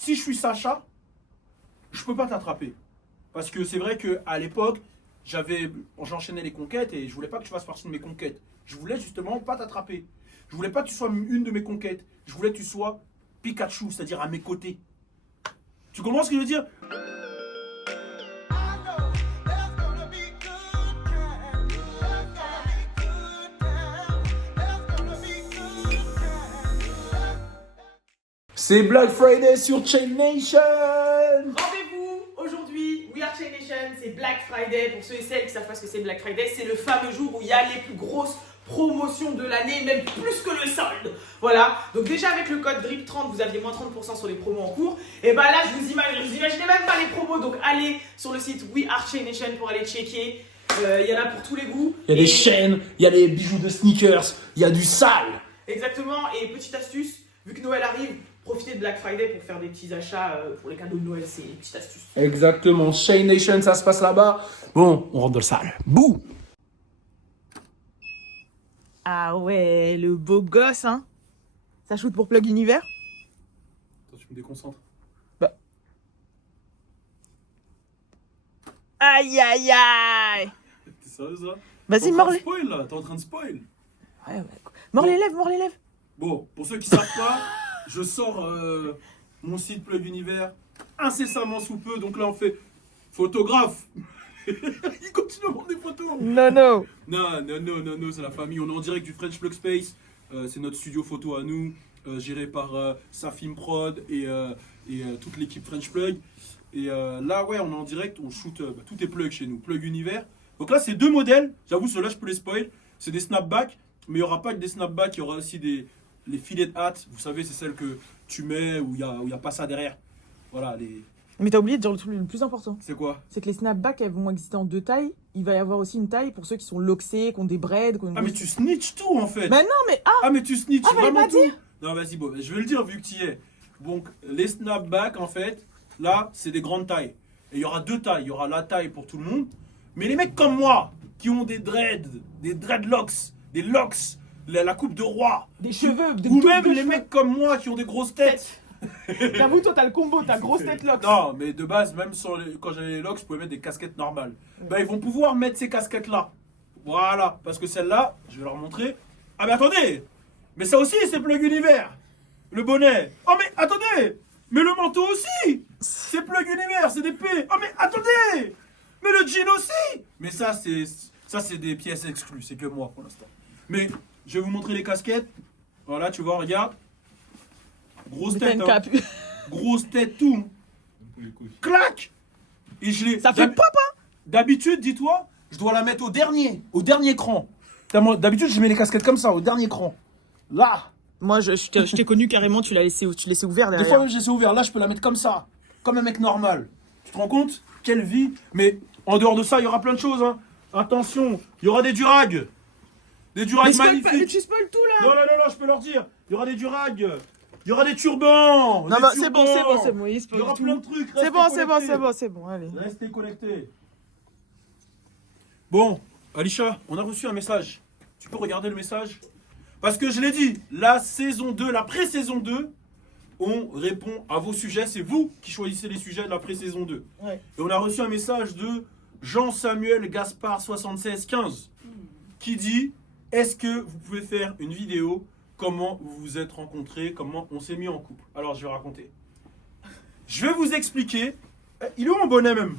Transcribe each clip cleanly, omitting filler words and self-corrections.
si je suis Sacha, je peux pas t'attraper. Parce que c'est vrai qu'à l'époque, j'enchaînais les conquêtes et je voulais pas que tu fasses partie de mes conquêtes. Je voulais justement pas t'attraper. Je voulais pas que tu sois une de mes conquêtes. Je voulais que tu sois Pikachu, c'est-à-dire à mes côtés. Tu comprends ce que je veux dire? C'est Black Friday sur Chain Nation. Rendez-vous aujourd'hui, We Are Chain Nation, c'est Black Friday. Pour ceux et celles qui savent pas ce que c'est Black Friday, c'est le fameux jour où il y a les plus grosses promotions de l'année, même plus que le solde. Voilà, donc déjà avec le code DRIP30, vous aviez moins 30% sur les promos en cours. Et bah là, je vous imaginez même pas les promos, donc allez sur le site We Are Chain Nation pour aller checker. Il y en a pour tous les goûts. Il y a des chaînes, il y a des bijoux de sneakers, il y a du sale. Exactement, et petite astuce, vu que Noël arrive, profitez de Black Friday pour faire des petits achats pour les cadeaux de Noël, c'est une petite astuce. Exactement, Chain Nation, ça se passe là-bas. Bon, on rentre dans le sale. Bouh. Ah ouais, le beau gosse, hein. Ça shoot pour Plug Univers. Attends, tu me déconcentres. Bah. Aïe aïe aïe. T'es sérieux ça? Vas-y, mords-les. Spoil là, t'es en train de spoil. Ouais. Mords les lèvres, mords les lèvres. Bon, pour ceux qui savent pas, je sors mon site Plug Univers incessamment sous peu. Donc là, on fait photographe. Il continue à prendre des photos. Non. Non, c'est la famille. On est en direct du French Plug Space. C'est notre studio photo à nous, géré par Safim Prod et toute l'équipe French Plug. Et là, ouais, on est en direct. On shoot tout est plug chez nous, Plug Univers. Donc là, c'est deux modèles. J'avoue, ceux-là, je peux les spoil. C'est des snapbacks, mais il n'y aura pas que des snapbacks. Il y aura aussi les filets de hâte. Vous savez, c'est celles que tu mets où il y a pas ça derrière. Voilà, les. Mais t'as oublié de dire le truc le plus important. C'est quoi? C'est que les snapbacks, elles vont exister en deux tailles. Il va y avoir aussi une taille pour ceux qui sont loxés, qui ont des braids. Ah, mais tu snitches tout en fait. Mais non, mais Ah, mais tu snitches fallait vraiment pas tout. dire. Non, vas-y, bon, je vais le dire vu que tu y es. Donc, les snapbacks, en fait, là, c'est des grandes tailles. Et il y aura deux tailles. Il y aura la taille pour tout le monde. Mais les mecs comme moi, qui ont des dreadlocks, des locks, la coupe de roi. Des cheveux, des Ou touffes même de les cheveux. mecs comme moi qui ont des grosses têtes. J'avoue, toi, t'as le combo, t'as grosse tête lox. Non, mais de base, même quand j'avais les locks, je pouvais mettre des casquettes normales. Ben, ils vont pouvoir mettre ces casquettes-là. Voilà, parce que celle-là, je vais leur montrer. Ah, mais attendez! Mais ça aussi, c'est Plug Univers! Le bonnet! Oh, mais attendez! Mais le manteau aussi! C'est Plug Univers, c'est des P! Oh, mais attendez! Mais le jean aussi! Mais ça, c'est des pièces exclues, c'est que moi pour l'instant. Mais je vais vous montrer les casquettes. Voilà, tu vois, regarde. Grosse Mais t'as tête, une hein. cape. Grosse tête, tout. Clac! Et je l'ai. Ça fait pop, hein. D'habitude, dis-toi, je dois la mettre au dernier cran. D'habitude, je mets les casquettes comme ça, au dernier cran. Là. Moi, je t'ai connu carrément, tu laissais ouvert Des derrière. fois, même, je laisse ouvert. Là, je peux la mettre comme ça. Comme un mec normal. Tu te rends compte? Quelle vie. Mais en dehors de ça, il y aura plein de choses. Hein. Attention, il y aura des durags. Des durags magnifiques. Tu spoil tout là. Non, je peux leur dire. Il y aura des durags. Il y aura des turbans. Non, des non, c'est turbans. bon, il Il y spoil aura tout. plein de trucs. C'est Restez bon, connectés. allez. Restez connectés. Bon, Alisha, on a reçu un message. Tu peux regarder le message? Parce que je l'ai dit, la saison 2, la pré-saison 2, on répond à vos sujets. C'est vous qui choisissez les sujets de la pré-saison 2. Ouais. Et on a reçu un message de Jean-Samuel Gaspard 7615 qui dit: est-ce que vous pouvez faire une vidéo comment vous vous êtes rencontrés, comment on s'est mis en couple? Alors je vais raconter. Je vais vous expliquer. Il est où mon bonnet même?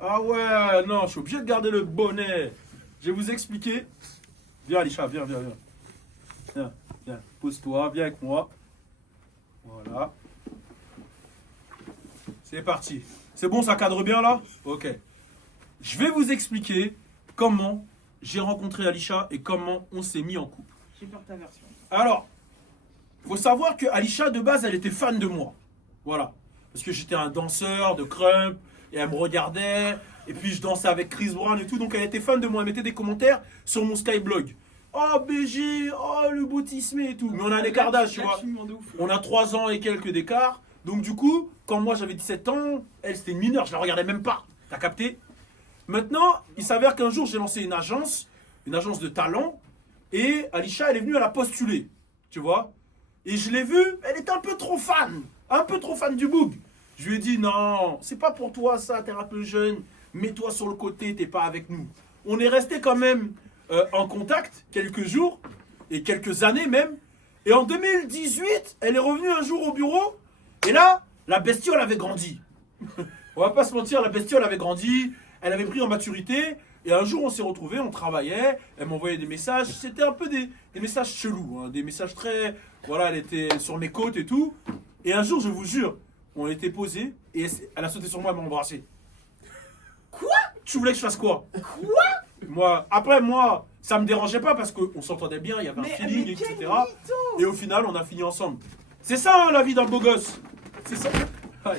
Ah ouais, non, je suis obligé de garder le bonnet. Je vais vous expliquer. Viens Alisha, viens. Viens, pose-toi, viens avec moi. Voilà. C'est parti. C'est bon, ça cadre bien là? Ok. Je vais vous expliquer comment j'ai rencontré Alisha et comment on s'est mis en couple. J'ai peur de ta version. Alors, faut savoir que Alisha, de base, elle était fan de moi. Voilà. Parce que j'étais un danseur de crump et elle me regardait. Et puis, je dansais avec Chris Brown et tout. Donc, elle était fan de moi. Elle mettait des commentaires sur mon Skyblog. Oh, BG, oh, le boutisme et tout. Mais on a un écart d'âge, tu vois. On a 3 ans et quelques d'écart. Donc, du coup, quand moi j'avais 17 ans, elle c'était une mineure. Je la regardais même pas. T'as capté? Maintenant, il s'avère qu'un jour, j'ai lancé une agence de talent. Et Alisha, elle est venue à la postuler. Tu vois? Et je l'ai vue, elle était un peu trop fan. un peu trop fan du boug. Je lui ai dit non, c'est pas pour toi ça, t'es un peu jeune, mets-toi sur le côté, t'es pas avec nous. On est resté quand même en contact quelques jours et quelques années même. Et en 2018, elle est revenue un jour au bureau et là, la bestiole avait grandi. On va pas se mentir, la bestiole avait grandi, elle avait pris en maturité. Et un jour, on s'est retrouvés, on travaillait, elle m'envoyait des messages. C'était un peu des messages chelous, hein, des messages très. Voilà, elle était sur mes côtes et tout. Et un jour, je vous jure, on était posés et elle a sauté sur moi, elle m'a embrassé. Quoi? Tu voulais que je fasse quoi? Quoi? Après, ça me dérangeait pas parce qu'on s'entendait bien, il y avait un feeling, mais quel etc. mytho! Et au final, on a fini ensemble. C'est ça, hein, la vie d'un beau gosse. C'est ça.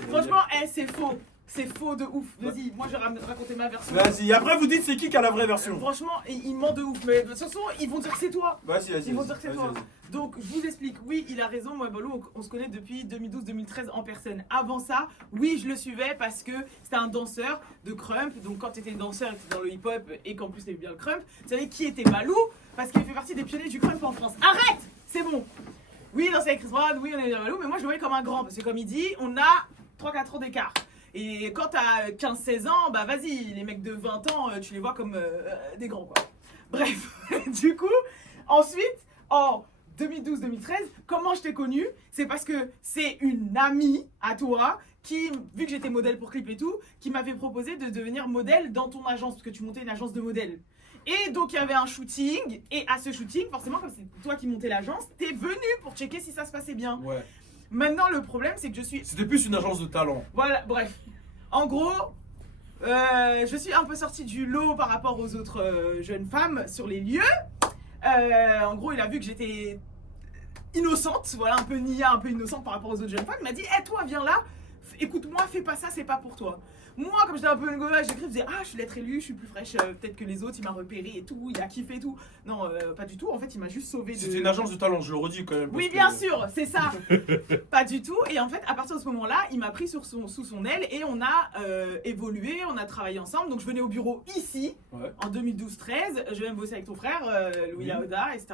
Franchement, c'est faux. C'est faux de ouf. Vas-y, moi je vais raconter ma version. Vas-y, après vous dites c'est qui a la vraie version. Franchement, il ment de ouf. Mais de toute façon, ils vont dire que c'est toi. Vas-y. Ils vont dire que c'est toi. Donc, je vous explique. Oui, il a raison. Moi, Balou, on se connaît depuis 2012-2013 en personne. Avant ça, oui, je le suivais parce que c'était un danseur de crump. Donc, quand tu étais danseur et que tu étais dans le hip-hop et qu'en plus tu aimais bien le crump, tu savais qui était Balou parce qu'il fait partie des pionniers du crump en France. Arrête! C'est bon. Oui, il dansait avec Chris Brown. Oui, on aimait bien Balou. Mais moi, je le voyais comme un grand parce que, comme il dit, on a 3-4 ans d'écart. Et quand t'as 15-16 ans, bah vas-y, les mecs de 20 ans, tu les vois comme des grands quoi. Bref, du coup, ensuite, en 2012-2013, comment je t'ai connu? C'est parce que c'est une amie à toi qui, vu que j'étais modèle pour clip et tout, qui m'avait proposé de devenir modèle dans ton agence, parce que tu montais une agence de modèles. Et donc il y avait un shooting, et à ce shooting, forcément, comme c'est toi qui montais l'agence, t'es venu pour checker si ça se passait bien. Ouais. Maintenant, le problème, c'est que je suis... C'était plus une agence de talent. Voilà, bref. En gros, je suis un peu sortie du lot par rapport aux autres jeunes femmes sur les lieux. En gros, il a vu que j'étais innocente, voilà, un peu nia, un peu innocente par rapport aux autres jeunes femmes. Il m'a dit, hé, toi, viens là, écoute-moi, fais pas ça, c'est pas pour toi. Moi, comme j'étais un peu une gosse, j'écris, je disais, ah, je suis l'être élu, je suis plus fraîche, peut-être que les autres, il m'a repéré et tout, il a kiffé et tout. Non, pas du tout, en fait, il m'a juste sauvé de... C'était une agence de talent, je le redis quand même. Oui, bien sûr, c'est ça. Pas du tout. Et en fait, à partir de ce moment-là, il m'a pris sous son aile et on a évolué, on a travaillé ensemble. Donc, je venais au bureau ici, en 2012-13. Je viens bosser avec ton frère, Louis Aoda, etc.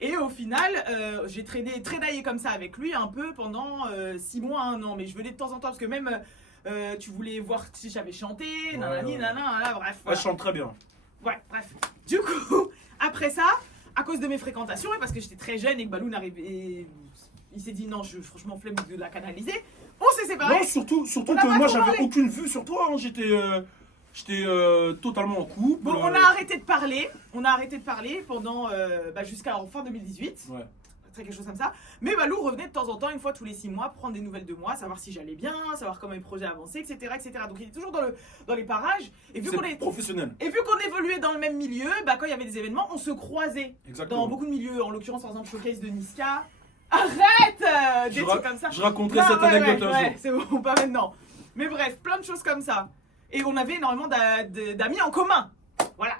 Et au final, j'ai trédaillé comme ça avec lui un peu pendant 6 mois, 1 an. Mais je venais de temps en temps parce que même... tu voulais voir si j'avais chanté, nanani, nanana, bref. Ouais, je chante très bien. Ouais, bref. Du coup, après ça, à cause de mes fréquentations et parce que j'étais très jeune et que Balou n'arrivait. Il s'est dit non, franchement, flemme de la canaliser. On s'est séparés. Non, surtout que moi, j'avais aucune vue sur toi. Hein. J'étais totalement en couple. Bon, on a arrêté de parler. On a arrêté de parler pendant jusqu'à fin 2018. Ouais. Quelque chose comme ça. Mais Balou revenait de temps en temps, une fois tous les 6 mois, prendre des nouvelles de moi, savoir si j'allais bien, savoir comment mes projets avançaient, etc., etc. Donc il est toujours dans les parages. Et vu qu'on est professionnel. Et vu qu'on évoluait dans le même milieu, bah, quand il y avait des événements, on se croisait. Exactement. Dans beaucoup de milieux, en l'occurrence par exemple Showcase de Niska. Arrête des trucs comme ça. Je raconterai cette anecdote un jour. C'est bon, pas maintenant. Mais bref, plein de choses comme ça. Et on avait énormément d'amis en commun. Voilà.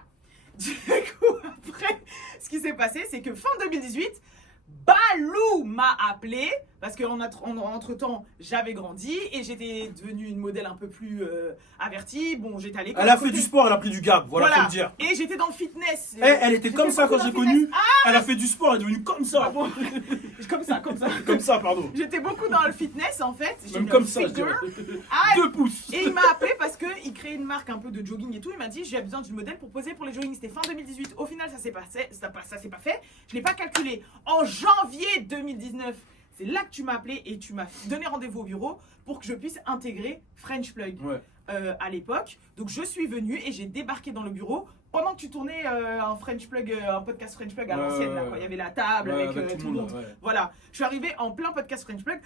Du coup, après, ce qui s'est passé, c'est que fin 2018, Balou m'a appelé parce qu'entre temps j'avais grandi et j'étais devenue une modèle un peu plus avertie. Bon, j'étais à l'école. Elle a fait du sport, elle a pris du gap, voilà, faut le dire. Et j'étais dans le fitness. Elle était comme ça quand j'ai connu. Elle a fait du sport, elle est devenue comme ça. Ah bon. comme ça. Comme ça, pardon. J'étais beaucoup dans le fitness en fait. Même comme ça, 2 pouces. Et il m'a appelé parce qu'il créait une marque un peu de jogging et tout. Il m'a dit j'ai besoin d'une modèle pour poser pour les jogging. C'était fin 2018. Au final, ça s'est pas fait. Je l'ai pas calculé. En janvier 2019, c'est là que tu m'as appelé et tu m'as donné rendez-vous au bureau pour que je puisse intégrer French Plug à l'époque. Donc je suis venue et j'ai débarqué dans le bureau pendant que tu tournais un French Plug, un podcast French Plug à l'ancienne. Là, il y avait la table avec tout le monde. Voilà, je suis arrivée en plein podcast French Plug.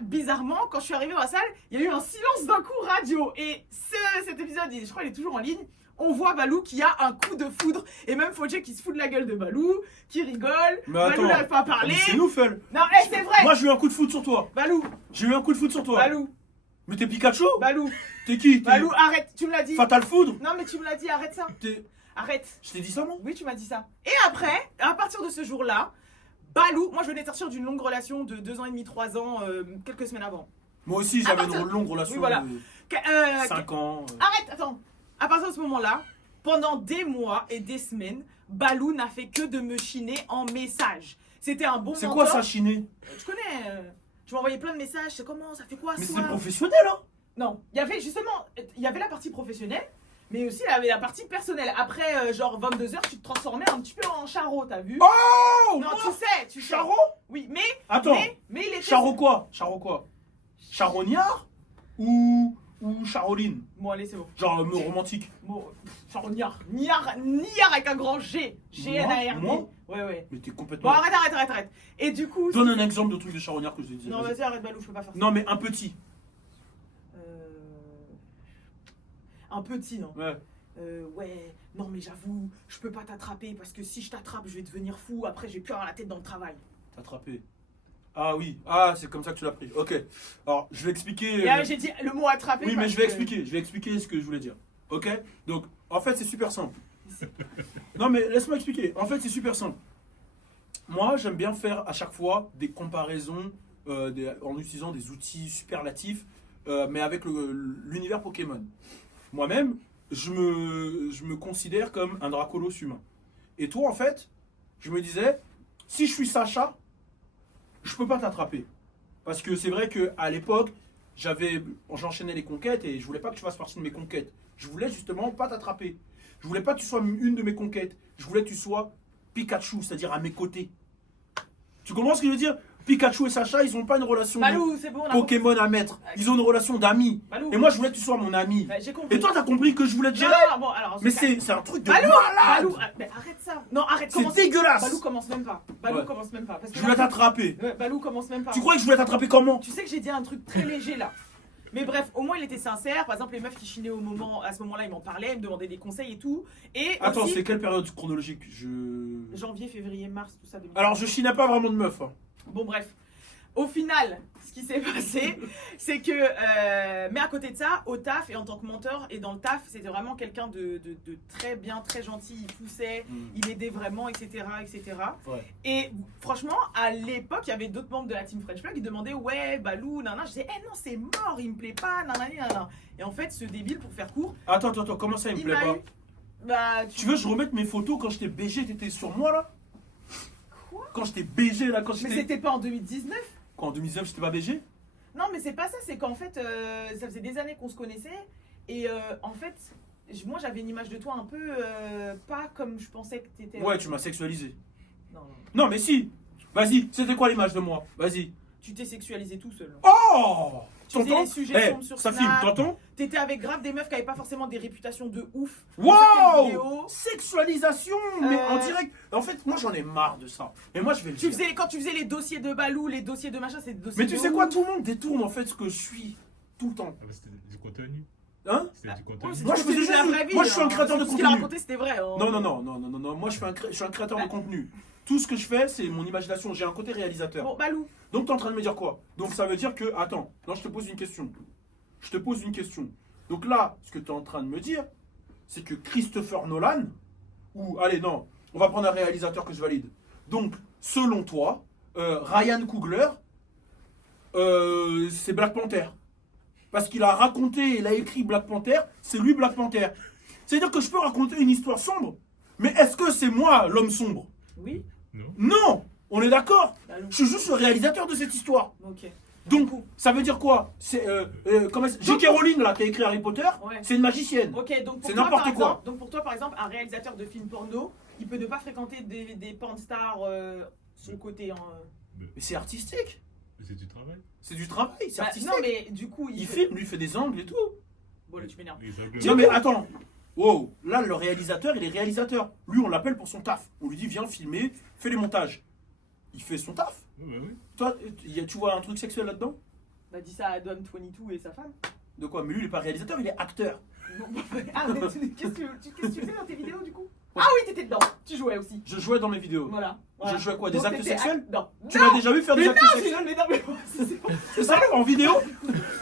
Bizarrement, quand je suis arrivée dans la salle, il y a eu un silence d'un coup radio. Et cet épisode, je crois, il est toujours en ligne. On voit Balou qui a un coup de foudre. Et même Fodje qui se fout de la gueule de Balou, qui rigole. Mais Balou attends, n'arrive pas à parler. C'est nous, Fel. Non, c'est vrai. Moi, j'ai eu un coup de foudre sur toi. Balou. J'ai eu un coup de foudre sur toi. Balou. Mais t'es Pikachu. Balou. T'es qui? Balou, arrête, tu me l'as dit. Fatal Foudre. Non, mais tu me l'as dit, arrête ça. Arrête. Je t'ai dit ça, non? Oui, tu m'as dit ça. Et après, à partir de ce jour-là, Balou, moi je venais de sortir d'une longue relation de 2 ans et demi, 3 ans, quelques semaines avant. Moi aussi, j'avais une longue relation. Oui, voilà. De 5 ans. Arrête, attends. À partir de ce moment-là, pendant des mois et des semaines, Balou n'a fait que de me chiner en message. C'était un bon mentor. C'est quoi ça, chiner? Tu connais Tu m'envoyais plein de messages, c'est comment, ça fait quoi Mais ce c'est soir? professionnel, hein. Non, il y avait justement, il y avait la partie professionnelle, mais aussi il y avait la partie personnelle. Après, genre 22h, tu te transformais un petit peu en Charo, t'as vu? Oh, non, moi, tu sais. Charo. Oui, mais. Attends. Mais il était. Charo quoi? Charognard ou Charoline? Bon, allez, c'est bon. Genre romantique. Bon, Charognard. Niar avec un grand G. G-N-A-R-D. Moi Ouais. Mais t'es Bon, complètement. arrête. Et du coup. Donne un exemple de truc de charognard que je te dis. Non, vas-y, arrête, Balou, je peux pas faire ça. Non, mais un petit. Un petit, non. Ouais. Ouais, non, mais j'avoue, je peux pas t'attraper parce que si je t'attrape, je vais devenir fou. Après, je vais plus avoir la tête dans le travail. T'attraper. Ah oui. Ah, c'est comme ça que tu l'as pris. Ok. Alors, je vais expliquer. Et j'ai dit le mot attraper. Oui, mais parce je vais que- expliquer. Je vais expliquer ce que je voulais dire. Ok. Donc, en fait, c'est super simple. Non, mais laisse-moi expliquer. En fait, c'est super simple. Moi, j'aime bien faire à chaque fois des comparaisons en utilisant des outils superlatifs, mais avec l'univers Pokémon. Moi-même, je me considère comme un Dracolos humain. Et toi, en fait, je me disais, si je suis Sacha, je peux pas t'attraper. Parce que c'est vrai qu'à l'époque, j'enchaînais les conquêtes et je voulais pas que tu fasses partie de mes conquêtes. Je voulais justement pas t'attraper. Je voulais pas que tu sois une de mes conquêtes. Je voulais que tu sois Pikachu, c'est-à-dire à mes côtés. Tu comprends ce que je veux dire? Pikachu et Sacha, ils ont pas une relation Balou, c'est bon, on a de Pokémon à mettre. Ils ont une relation d'amis. Balou. Et moi, je voulais que tu sois mon ami. Ouais, j'ai compris. Et toi, t'as compris que je voulais te Non, gérer? bon, alors. Mais c'est un truc de Balou, malade. Balou, mais arrête ça. Non, arrête, C'est commence. dégueulasse. Balou commence même pas. Balou Ouais. commence même pas. Parce que Je voulais là- t'attraper. Ouais, Balou commence même pas. Tu croyais que je voulais t'attraper comment? Tu sais que j'ai dit un truc très léger là. Mais bref, au moins il était sincère. Par exemple, les meufs qui chinaient à ce moment-là, ils m'en parlaient, ils me demandaient des conseils et tout. Et Attends, aussi, c'est quelle période chronologique? janvier, février, mars, tout ça. 2000. Alors, je chinais pas vraiment de meuf. Hein. Bon, bref. Au final, ce qui s'est passé, c'est que. Mais à côté de ça, au taf et en tant que mentor, et dans le taf, c'était vraiment quelqu'un de très bien, très gentil. Il poussait, il aidait vraiment, etc. etc. Ouais. Et franchement, à l'époque, il y avait d'autres membres de la team French Plug qui demandaient ouais, Balou, nanana. Je disais, non, c'est mort, il me plaît pas, nanani, nanana. Et en fait, ce débile, pour faire court, Attends, comment ça, il me plaît m'a pas? eu. Bah, Tu veux que je remette mes photos quand j'étais BG, t'étais sur moi là? Quoi? Quand j'étais BG là, quand Mais j'étais. c'était pas en 2019? Quand en 2019, j'étais pas BG? Non, mais c'est pas ça, c'est qu'en fait, ça faisait des années qu'on se connaissait. Et en fait, moi j'avais une image de toi un peu pas comme je pensais que t'étais. Ouais, tu m'as sexualisé. Non, Non, mais si! Vas-y, c'était quoi l'image de moi? Vas-y. tu t'es sexualisé tout seul. Oh! Tu faisais T'entends? des sujets Eh, sombres sur ça Snap. filme, t'entends? T'étais avec grave des meufs qui avaient pas forcément des réputations de ouf. dans certaines vidéos. Wow! Sexualisation! Mais en Euh, direct. En fait, moi j'en ai marre de ça. Mais moi je vais le dire. Quand tu faisais les dossiers de Balou, les dossiers de machin, c'est des dossiers Mais de tu sais quoi, ouf. tout le monde détourne en fait ce que je suis. Tout le temps. Ah bah, c'était du contenu. Hein? C'était du Ouais, contenu. c'est Moi, du je contenu faisais de la juste- vraie vie, moi, je suis un hein. créateur de Tout ce qu'il a contenu. raconté, c'était vrai. hein. Non. Moi je suis un créateur de contenu. Tout ce que je fais, c'est mon imagination. J'ai un côté réalisateur. Bon, Balou, Donc t'es en train de me dire quoi? Donc ça veut dire que. Attends, non, je te pose une question. Donc là, ce que tu es en train de me dire, c'est que Christopher Nolan, ou allez, non, on va prendre un réalisateur que je valide. Donc, selon toi, Ryan Coogler, c'est Black Panther. Parce qu'il a raconté, il a écrit Black Panther, c'est lui Black Panther. C'est-à-dire que je peux raconter une histoire sombre, mais est-ce que c'est moi l'homme sombre? oui, Non. Non! On est d'accord? Balou. Je suis juste le réalisateur de cette histoire. Ok. Donc, ça veut dire quoi? C'est J.K. Rowling là qui a écrit Harry Potter, Ouais. c'est une magicienne. Ok, donc pour C'est toi, n'importe par quoi. exemple- donc pour toi, par exemple, un réalisateur de films porno, il peut ne pas fréquenter des porn stars son côté. Mais c'est artistique, Mais c'est du travail. c'est du travail, c'est Bah, artistique. non, mais du coup, Il fait- filme, lui il fait des angles et tout. Bon, là, tu m'énerves. Les angles- Non mais attends, wow, là le réalisateur il est réalisateur. Lui on l'appelle pour son taf. On lui dit viens filmer, fais les montages. Il fait son taf. Ouais, bah oui. Toi, tu vois un truc sexuel là-dedans? Bah, dis ça à Don 22 et sa femme. De quoi? Mais lui il est pas réalisateur, il est acteur. Bon, ah, mais qu'est-ce que tu faisais dans tes vidéos du coup? Ah oui, t'étais dedans, tu jouais aussi. Je jouais dans mes vidéos. Voilà. Je jouais quoi, des Donc, actes t'étais sexuels? Non. Tu m'as déjà vu faire Mais des non, actes sexuels? mais non, mais c'est pas. C'est ça en vidéo?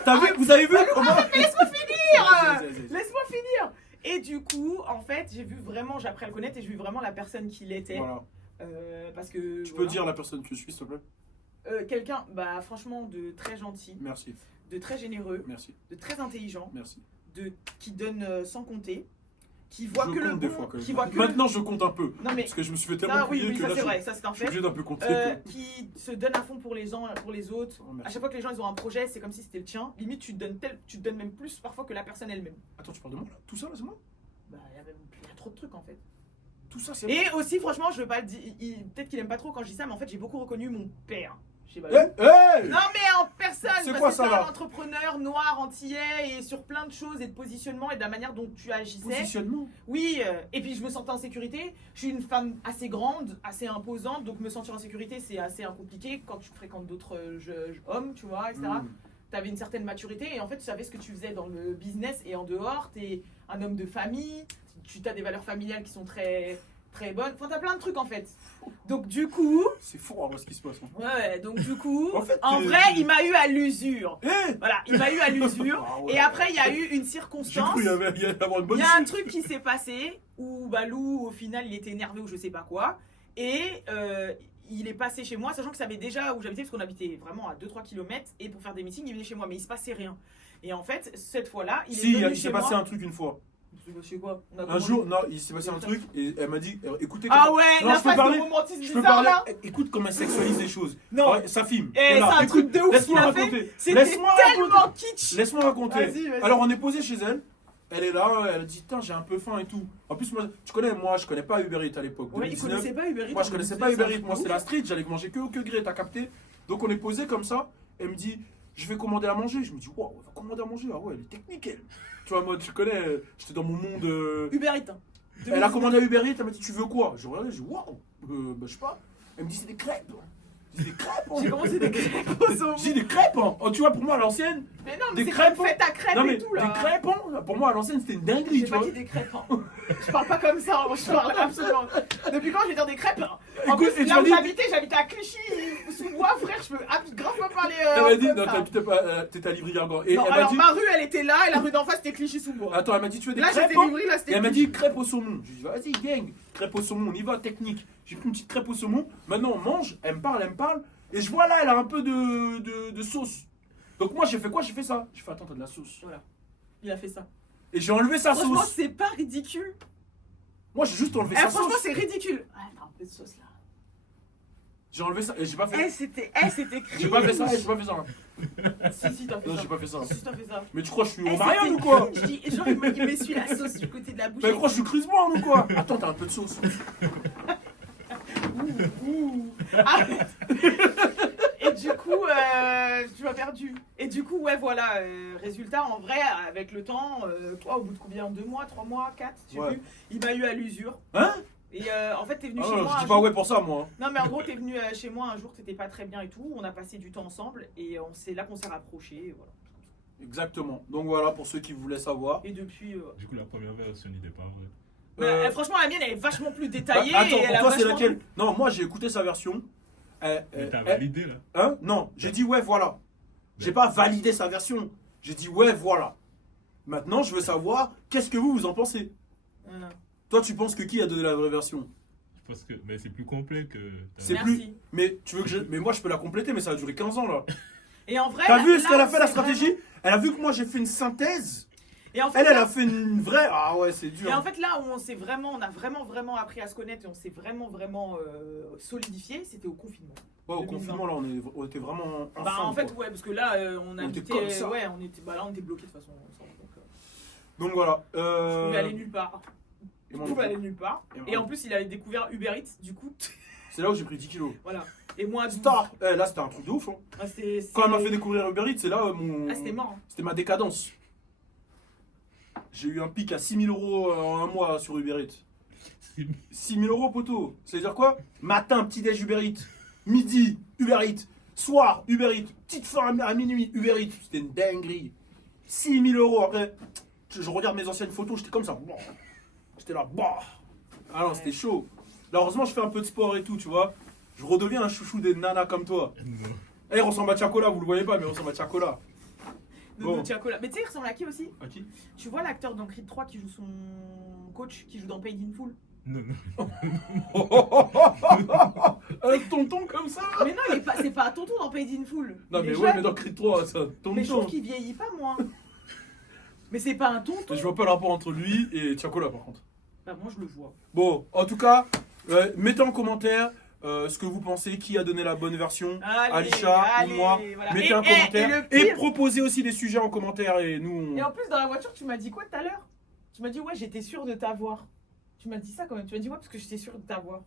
T'as vu? Vous avez vu comment? Laisse-moi finir. Vas-y, vas-y. Laisse-moi finir. Et du coup, en fait, j'ai appris à le connaître et j'ai vu vraiment la personne qu'il était. Voilà. Parce que. Tu peux voilà. dire la personne que je suis s'il te plaît? Quelqu'un, bah franchement, de très gentil, Merci, de très généreux, merci, de très intelligent, merci. qui donne sans compter. qui voit Je que le compte des bon, fois, quand même. qui voit que Maintenant, je compte un peu. non mais Parce que je me suis fait tellement ah oui, couiller oui, que ça là, c'est je vrai, ça c'est un je suis fait. obligé d'un peu compter. Qui se donne à fond pour les gens, pour les autres. Oh, merci. À chaque fois que les gens ils ont un projet, c'est comme si c'était le tien. Limite, tu te donnes même plus parfois que la personne elle-même. Attends, tu parles de moi là? Tout ça là, c'est moi? Bah, il y a trop de trucs en fait. Tout ça, c'est moi? Et aussi, franchement, je veux pas le dire, peut-être qu'il aime pas trop quand je dis ça, mais en fait, j'ai beaucoup reconnu mon père. Je sais pas. Hey! Non mais en personne, C'est parce quoi que ça, c'est là un entrepreneur noir antillais et sur plein de choses et de positionnement et de la manière dont tu agissais. Positionnement. Oui, et puis je me sentais en sécurité. Je suis une femme assez grande, assez imposante, donc me sentir en sécurité c'est assez compliqué quand tu fréquentes d'autres hommes, tu vois, etc. Mm. Tu avais une certaine maturité et en fait tu savais ce que tu faisais dans le business et en dehors. Tu es un homme de famille, tu as des valeurs familiales qui sont très très bonnes. Enfin, t'as plein de trucs en fait. Donc du coup, C'est fou en vrai ce qui se passe. Hein. ouais, donc du coup, En fait, vrai, il m'a eu à l'usure. Eh! Voilà, il m'a eu à l'usure. Ah ouais. Et après, il y a eu une J'ai circonstance. cru qu'il y allait avoir une bonne Il y a un suite. truc qui s'est passé où Balou, au final, il était énervé ou je sais pas quoi. Et il est passé chez moi, sachant que ça savait déjà où j'habitais, parce qu'on habitait vraiment à 2-3 km. Et pour faire des meetings, il venait chez moi, mais il se passait rien. Et en fait, cette fois-là, il Si, est venu il chez s'est moi. passé un truc une fois. Je sais quoi on a Un commandé- jour, non, il s'est passé un truc et elle m'a dit écoutez. Ah comment- ouais, Non, la je peux phase parler de romantisme Je peux bizarre parler. là. Écoute comment elle sexualise les choses. Non. Ouais, ça filme. Eh, Voilà, c'est un écoute, truc de ouf laisse-moi qu'il a fait. raconter. C'était Laisse-moi tellement raconter. kitsch. Laisse-moi raconter. Vas-y, vas-y. Alors on est posé chez elle. Elle est là, elle dit putain j'ai un peu faim et tout. En plus moi, tu connais moi, je connais pas Uber Eats à l'époque. Ouais, il 2019. connaissait pas Uber Eats. Moi je connaissais pas Uber Eats, moi c'était la street, j'allais manger que au que gré, t'as capté. Donc on est posé comme ça. Elle me dit je vais commander à manger. Je me dis waouh, elle va commander à manger. Ah ouais, elle est technique elle. Tu vois moi tu connais, j'étais dans mon monde. Uber Eats. Hein. Elle a commandé à Uber Eats, elle m'a dit tu veux quoi? Je regardais, je dis waouh, bah, je sais pas. Elle me dit c'est des crêpes. C'est des crêpes. Hein. J'ai commencé des crêpes au saumon. J'ai des crêpes. Hein. Oh, tu vois pour moi à l'ancienne. Mais non, mais Des c'est crêpes, comme fête à crêpes Non mais et tout là. des crêpes. Hein. Pour moi à l'ancienne c'était une dinguerie. J'ai Tu pas vois. dit des crêpes. Hein. Je parle pas comme ça, moi, je parle absolument. Depuis quand je vais dire des crêpes hein. En Écoute, plus, et tu là m'as où dit- j'habitais à Clichy, sous bois, frère, je peux grave pas parler. Elle m'a dit comme non ça. t'étais à Livry-Gargan. Et Non, elle m'a alors dit ma rue elle était là et la rue d'en face c'était Clichy sous bois. attends, elle m'a dit tu veux des Là crêpes j'étais hein? Livry, là Et c'était elle m'a Clichy. dit crêpes au saumon. Je lui dis vas-y gang, crêpes au saumon, on y va technique. J'ai pris une petite crêpe au saumon. Maintenant on mange, elle me parle. Et je vois là, elle a un peu de sauce. Donc moi j'ai fait quoi? J'ai fait ça. J'ai fait attends, t'as de la sauce. Voilà, il a fait ça. Et j'ai enlevé sa Franchement, sauce. c'est pas ridicule. Moi j'ai juste enlevé Eh, sa franchement, sauce. c'est ridicule. Ah, t'as un peu de sauce là. J'ai enlevé ça et j'ai pas fait. Eh, c'était J'ai pas fait ça, j'ai pas fait ça. Si, t'as fait Non, ça. j'ai pas fait ça. Si, t'as fait ça. Mais tu crois que je suis Eh, au Marianne c'était ou quoi? cringe. Genre, il m'essuie la sauce du côté de la bouche. Mais crois que je suis Chris Brown ou quoi? Attends, t'as un peu de sauce. Ouh. Ah. Et du coup, tu m'as perdu. Et du coup, ouais, voilà. Résultat, en vrai, avec le temps, toi, au bout de combien? 2 mois, 3 mois, 4, je sais Ouais. plus. Il m'a eu à l'usure. Hein? Et en fait, t'es venu Ah chez non, moi. je un dis pas jour. ouais pour ça moi. Non, mais en gros, t'es venu chez moi un jour, t'étais pas très bien et tout. On a passé du temps ensemble et c'est là qu'on s'est rapprochés. Et voilà. Exactement. Donc voilà pour ceux qui voulaient savoir. Et depuis. Du coup, la première version n'était pas vraie. Euh, Franchement, la mienne, elle est vachement plus bah, détaillée. attends, et elle pour a toi c'est vachement laquelle? plus- Non, moi j'ai écouté sa version. Mais t'as validé là. Hein? Non, j'ai dit ouais voilà. J'ai pas validé sa version. J'ai dit ouais voilà. Maintenant je veux savoir qu'est-ce que vous en pensez. Toi tu penses que qui a donné la vraie version? Je pense que. Mais c'est plus complet que. C'est Merci. plus. Mais tu veux que je. Mais moi je peux la compléter mais ça a duré 15 ans là. Et en vrai. T'as vu là, ce qu'elle a là, fait la c'est stratégie? vraiment- Elle a vu que moi j'ai fait une synthèse. Et en fait, Elle là- a fait une vraie. Ah ouais c'est dur. Et en fait, là où on a vraiment appris à se connaître et on s'est vraiment solidifié, c'était au confinement. Ouais, au 2020. confinement là on était vraiment ensemble. Bah en fait, quoi. ouais, parce que là, on On était habitait, comme ça. ouais, on était, bah là, on était bloqués de toute façon ensemble. Donc, Donc voilà. je pouvais aller nulle part. et Je moi, pouvais aller nulle part. Et moi, Et en plus, il avait découvert Uber Eats, du coup, c'est là où j'ai pris 10 kilos. voilà. Et moi, Star. Là c'était un truc de ouf. Hein. Ah, Quand elle m'a fait découvrir Uber Eats, c'est là mon. Ah, c'était mort. hein. C'était ma décadence. J'ai eu un pic à 6 000 € en un mois sur Uber Eats. 6 000 € poteau. C'est-à-dire quoi? Matin, petit déj Uber Eats. Midi, Uber Eats. Soir, Uber Eats. Petite fin à minuit, Uber Eats. C'était une dinguerie. 6 000 € après. Je regarde mes anciennes photos, j'étais comme ça. J'étais là. Bah. Ah non, c'était chaud. Là, heureusement, je fais un peu de sport et tout, tu vois. Je redeviens un chouchou des nanas comme toi. Non. Eh, il ressemble à Chacola, vous le voyez pas, mais il ressemble à Chacola. De Bon. Coca-Cola. Mais tu sais, il ressemble à qui aussi? À qui? Tu vois l'acteur dans Creed 3 qui joue son coach, qui joue dans Paid in Full? Non, non. Un tonton comme ça? Mais non, c'est pas un tonton dans Paid in Full. Non Il mais est ouais, jeune. mais dans Creed 3, c'est un Mais je trouve tonton. qu'il vieillit pas, moi. Mais c'est pas un tonton. Je vois pas le rapport entre lui et Tiakola par contre. Bah, moi, je le vois. Bon, en tout cas, mettez en commentaire ce que vous pensez, qui a donné la bonne version, Allez, Alisha allez, ou moi. voilà. Mettez un Et commentaire le et pire- proposez aussi des sujets en commentaire et nous. Et en plus, dans la voiture, tu m'as dit quoi tout à l'heure? Tu m'as dit, ouais, j'étais sûre de t'avoir. Tu m'as dit ça quand même. Tu m'as dit, ouais, parce que j'étais sûre de t'avoir.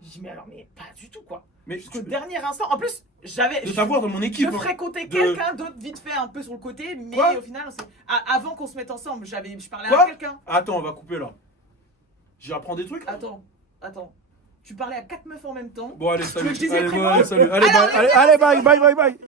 J'ai dit, mais alors, mais pas du tout, quoi. Mais Jusqu'au dernier instant. En plus, de t'avoir dans mon équipe. Je hein. fréquentais De- quelqu'un d'autre vite fait un peu sur le côté, mais Quoi au final, avant qu'on se mette ensemble, je parlais Quoi à quelqu'un. Attends, on va couper là. J'apprends des trucs. Attends. Tu parlais à 4 meufs en même temps. Bon, allez, salut. veux que je dise les Allez, prénoms allez, salut. Allez, Alors, bye, allez, bye, bye, bye, bye.